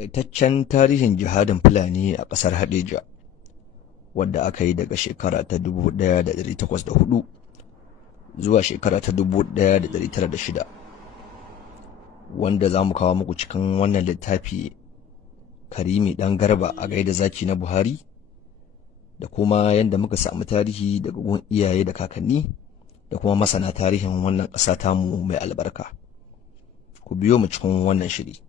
Taƙaitaccen tarihin jihadin Fulani a ƙasar Haɗeja, wadda aka yi daga shekara ta 1804 zuwa shekara ta 1906, wanda za mu kawo muku cikin wannan littafi Karimi ɗan Garba a gaida zaki na Buhari, da kuma yadda muka samu tarihi daga gun iyaye da kakanni da kuma masana tarihin wannan ƙasa tamu mai albarka. Ku biyo mu cikin wannan shiri.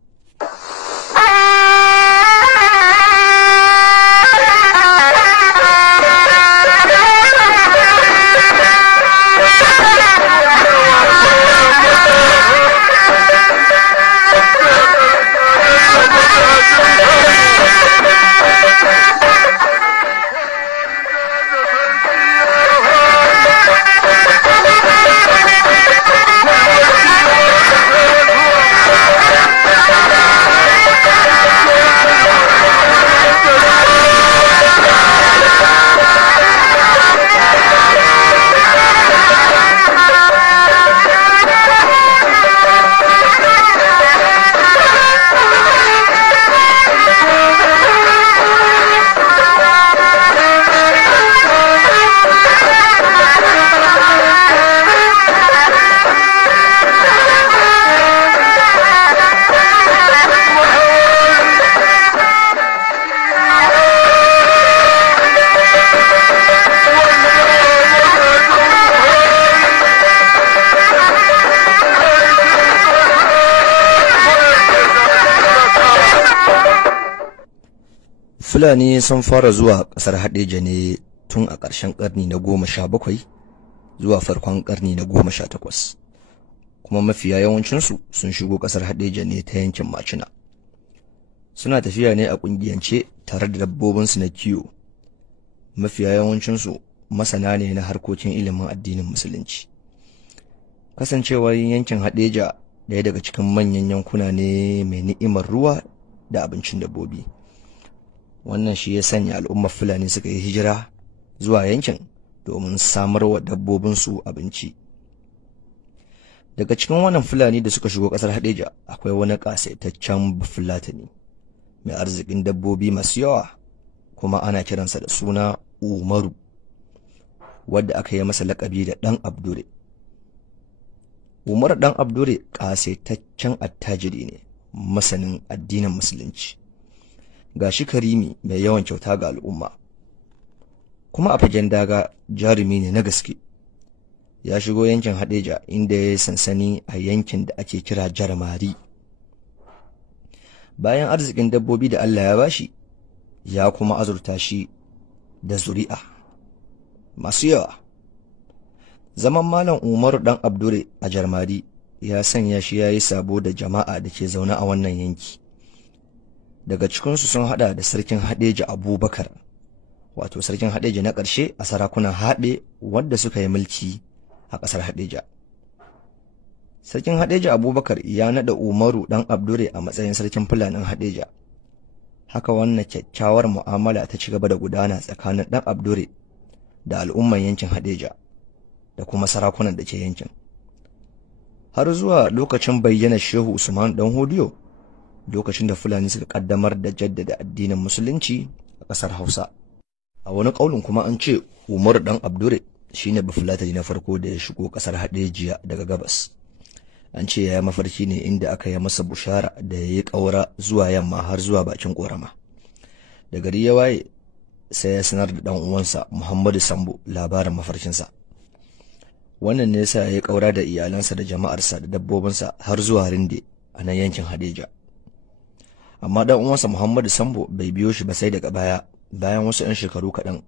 Fulani sun fara zuwa ƙasar Haɗeja ne tun a ƙarshen ƙarni na 17 zuwa farkon ƙarni na 18, kuma mafiya yawancinsu sun shigo ƙasar Haɗeja ne ta yankin Macina. Suna tafiya ne a ƙungiyance tare da dabbobinsu na kiwo. Mafiya yawancinsu masana ne na harkokin ilimin addinin Musulunci. Kasancewar yankin Haɗeja ɗaya daga cikin manyan yankuna ne mai ni'imar ruwa da abincin dabbobi. Wannan shi ya sanya al'ummar Fulani suka yi hijira zuwa yankin domin samar wa dabbobinsu abinci. Daga cikin wannan Fulani da suka shigo ƙasar Haɗeja akwai wani ƙasaitaccen Bafulatani mai arzikin dabbobi masu yawa, kuma ana kiransa da suna Umaru, wadda aka yi masa laƙabi da ɗan Abdure. Umar ɗan Abdure ƙasaitaccen attajiri ne, masanin addinin Musulunci. Ga shi karimi mai yawan kyauta ga al'umma, kuma a fagen daga jarumi ne na gaske. Ya shigo yankin Haɗeja inda ya yi sansani a yankin da ake kira Jarmari. Bayan arzikin dabbobi da Allah ya bashi, ya kuma azurta shi da zuri'a masu yawa. Zaman Malam Umaru ɗan Abdure a Jarmari ya sanya shi ya yi sabo da jama'a da ke zaune a wannan yanki. Daga cikinsu sun haɗa da sarkin Haɗeja Abubakar, wato sarkin Haɗeja na ƙarshe a sarakunan Haɓe wanda suka yi mulki a ƙasar Haɗeja. Sarkin Haɗeja Abubakar ya naɗa Umaru ɗan Abdure a matsayin sarkin Fulanin Haɗeja. Haka wannan kyakkyawar mu'amala ta ci gaba da gudana tsakanin ɗan Abdure da al'umman yankin Haɗeja da kuma sarakunan da ke yankin, har zuwa lokacin bayyana Shehu Usman ɗan Hodiyo, lokacin da Fulani suka kaddamar da jaddada addinin Musulunci a ƙasar Hausa. A wani ƙaulin kuma an ce Umaru ɗan Abdure shine Bafulatani na farko da ya shigo ƙasar Haɗejiya daga gabas. An ce ya yi mafarki ne inda aka yi masa bushara da ya yi ƙaura zuwa yamma har zuwa bakin ƙorama. Da gari ya waye sai ya sanar da ɗan uwansa Muhammadu Sambo labarin mafarkinsa. Wannan ne yasa ya yi ƙaura da iyalansa da jama'arsa da dabbobinsa har zuwa Rinde a nan yankin Haɗeja. Amma ɗan uwansa Muhammadu Sambo bai biyo shi ba sai daga baya, bayan wasu 'yan shekaru kaɗan,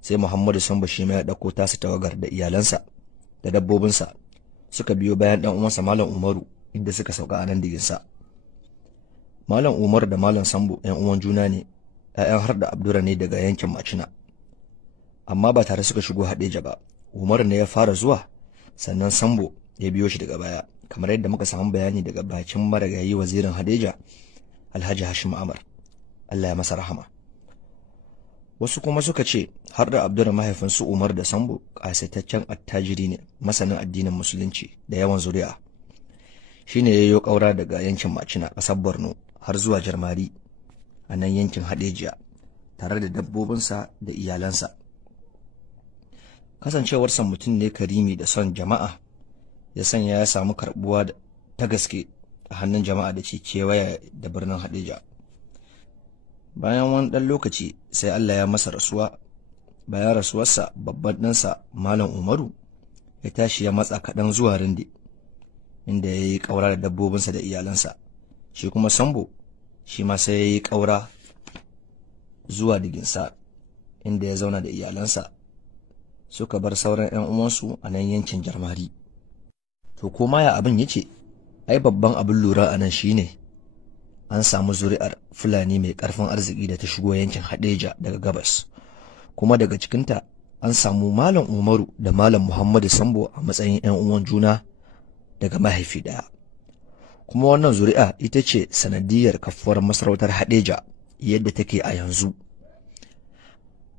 sai Muhammadu Sambo shi ma ya ɗauko tasa tawagar da iyalansa da dabbobinsa suka biyo bayan ɗan uwansa Malam Umaru inda suka sauka a nan diginsa. Malam Umaru da Malam Sambo 'yan uwan juna ne, 'ya'yan har da Abdura ne daga yankin Macina, amma ba tare suka shigo Haɗeja ba. Umaru ne ya fara zuwa, sannan Sambo ya biyo shi daga baya, kamar yadda muka samu bayani daga bakin marigayi wazirin Haɗeja Alhaji Hashim Amar, Allah ya masa rahama. Wasu kuma suka ce har da Abdul mahaifinsu Umar da Sambo ƙasaitaccen attajiri ne, masanin addinin Musulunci da yawan zuri'a. Shine yayyo ƙaura daga yankin Macina ƙasar Borno har zuwa Jarmari a nan yankin Hadejiya tare da dabbobinsa da iyalansa. Kasancewarsa mutum ne karimi da son jama'a ya sanya ya samu karbuwa ta gaske a hannun jama'a da ke kewaye da birnin Hadeja. Bayan wani ɗan lokaci sai Allah ya masa rasuwa. Bayan rasuwarsa babban ɗansa Malam Umaru ya tashi ya matsa kaɗan zuwa Rinde, inda ya yi ƙaura da dabbobinsa da iyalansa. Shi kuma Sambo shi ma sai ya yi ƙaura zuwa Diginsa, inda ya zauna da iyalansa, suka bar sauran 'yan uwansu a nan yankin Jarmari. To koma ya abin yake, ai babban abin lura a nan shine an samu zuri'ar Fulani mai ƙarfin arziki da ta shigo yankin Hadeja daga gabas, kuma daga cikinta an samu Malam Umaru da Malam Muhammadu Sambo a matsayin 'yan uwan juna daga mahaifi ɗaya. Kuma wannan zuri'a ita ce sanadiyar kafuwar masarautar Hadeja yadda take a yanzu.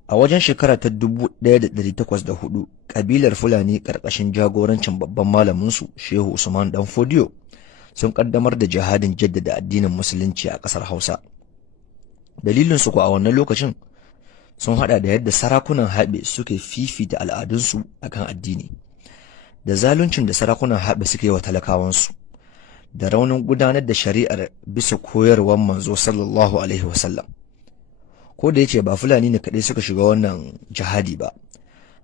A wajen shekara ta 1804, ƙabilar Fulani ƙarƙashin jagorancin babban malaminsu Shehu Usman Dan Fodiyo sun ƙaddamar da jihadin jaddada addinin Musulunci a ƙasar Hausa. Dalilinsu ko a wannan lokacin sun haɗa da yadda sarakunan Haɓe suke fifita al'adunsu akan addini, da zaluncin da sarakunan Haɓe suke wa talakawansu, da raunin gudanar da shari'ar bisa koyarwar manzo sallallahu alaihi wasallam. Ko da yace ba Fulani ne kaɗai suka shiga wannan jihadi ba,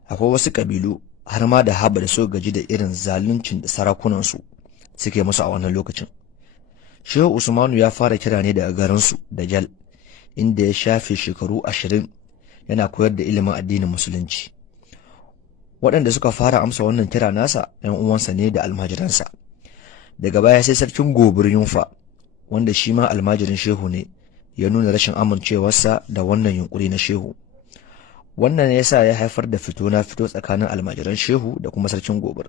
akwai wasu ƙabilu har ma da Haɓe da suka gaji da irin zaluncin da sarakunansu suke musu a wannan lokacin. Shehu Usmanu ya fara kira ne daga garinsu da Jal, inda ya shafe shekaru 20 yana koyar da ilimin addinin Musulunci. Waɗanda suka fara amsa wannan kira nasa 'yan uwansa ne da almajiransa. Daga baya sai sarkin Gobir Yunfa, wanda shi ma almajirin Shehu ne, ya nuna rashin amincewarsa da wannan yunkuri na Shehu. Wannan ya sa ya haifar da fito na fito tsakanin almajiran Shehu da kuma sarkin Gobir.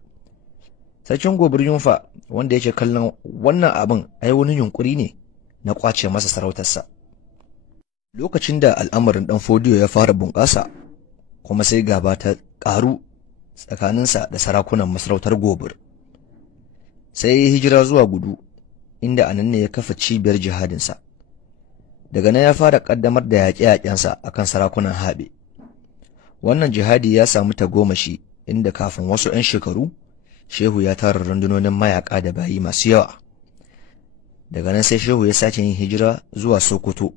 Sarkin Gobir Yunfa, wanda yake kallon wannan abin ai wani yunkuri ne na kwace masa sarautarsa. Lokacin da al'amarin Dan Fodiyo ya fara bunƙasa, kuma sai gaba ta ƙaru tsakaninsa da sarakunan masarautar Gobir. Sai ya yi hijira zuwa Gudu, inda anan ne ya kafa cibiyar jihadinsa. Daga nan ya fara ƙaddamar da yaƙe-yaƙensa akan sarakunan Haɓe. Wannan jihadi ya samu tagomashi, inda kafin wasu 'yan shekaru Shehu ya tara rundunonin mayaƙa da bayi masu yawa. Daga nan sai Shehu ya sake yin hijira zuwa Sokoto,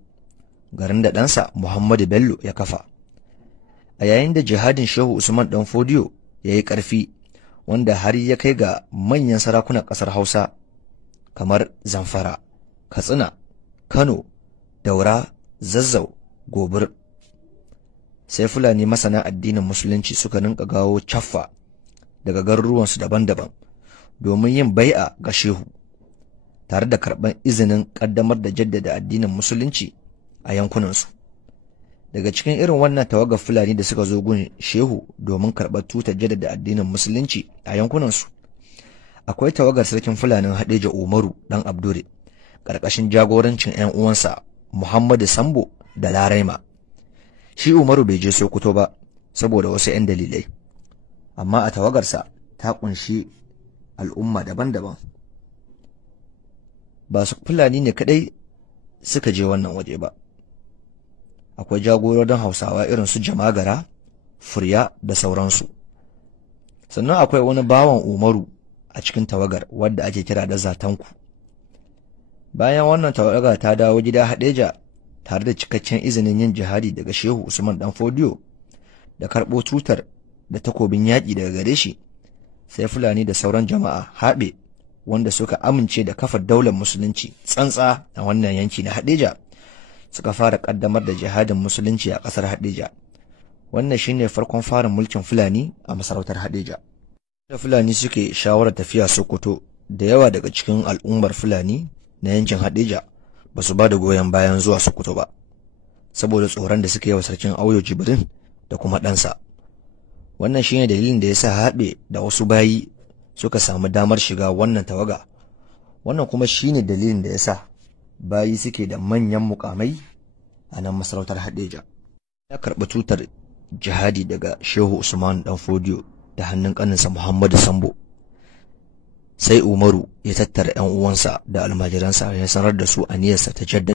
garin da ɗansa Muhammadu Bello ya kafa. A yayin da jihadin Shehu Usman Dan Fodiyo ya yi ƙarfi, wanda har ya kai ga manyan sarakunan ƙasar Hausa kamar Zamfara, Katsina, Kano, Daura, Zazzau, Gobir. Sai Fulani masana addinin Musulunci suka rinka gawo caffa daga garuruwansu daban-daban domin yin bai'a ga Shehu, tare da karɓar izinin ƙaddamar da jaddada addinin Musulunci a yankunansu. Daga cikin irin wannan tawagar Fulani da suka zo gun Shehu domin karɓar tutar jaddada addinin Musulunci a yankunansu, akwai tawagar sarkin Fulanin Hadeja Umaru Dan Abdure, ƙarƙashin jagorancin 'yan uwansa Muhammadu Sambo da Laraima. Shi Umaru bai je Sokoto ba saboda wasu 'yan dalilai, amma a tawagarsa ta ƙunshi al'umma daban-daban. Ba su Fulani ne kaɗai suka je wannan waje ba. Akwai jagororin Hausawa irin su Jamagara, Furya da sauransu. Sannan akwai wani bawan Umaru a cikin tawagar wadda ake kira da Zatanku. Bayan wannan tawaga ta dawo gida Hadeja tare da cikakken izinin yin jihadi daga Shehu Usman Dan Fodiyo da karɓo tutar da takobin yaƙi daga gare shi, sai Fulani da sauran jama'a Haɓe wanda suka amince da kafa daular Musulunci tsantsa a wannan yanki na Hadeja suka fara ƙaddamar da jihadin Musulunci a ƙasar Hadeja. Wannan shine farkon farin mulkin Fulani a masarautar Hadeja. Da Fulani suke shawarar tafiya Sokoto, da yawa daga cikin al'ummar Fulani na yankin Hadeja ba su ba da goyon bayan zuwa Sokoto ba, saboda tsoron da suka yi wa sarkin Auyo Jibrin da kuma ɗansa. Wannan shine dalilin da ya sa Haɓe da wasu bayi suka samu damar shiga wannan tawaga. Wannan kuma shine dalilin da ya sa bayi suke da manyan mukamai a nan masarautar Hadeja. Ya karɓi tutar jihadi daga Shehu Usman Dan Fodiyo da hannun ƙaninsa Muhammadu Sambo. sai Umaru ya tattara 'yan uwansa da almajiransa ya sanar da su aniyarsa ta jaddada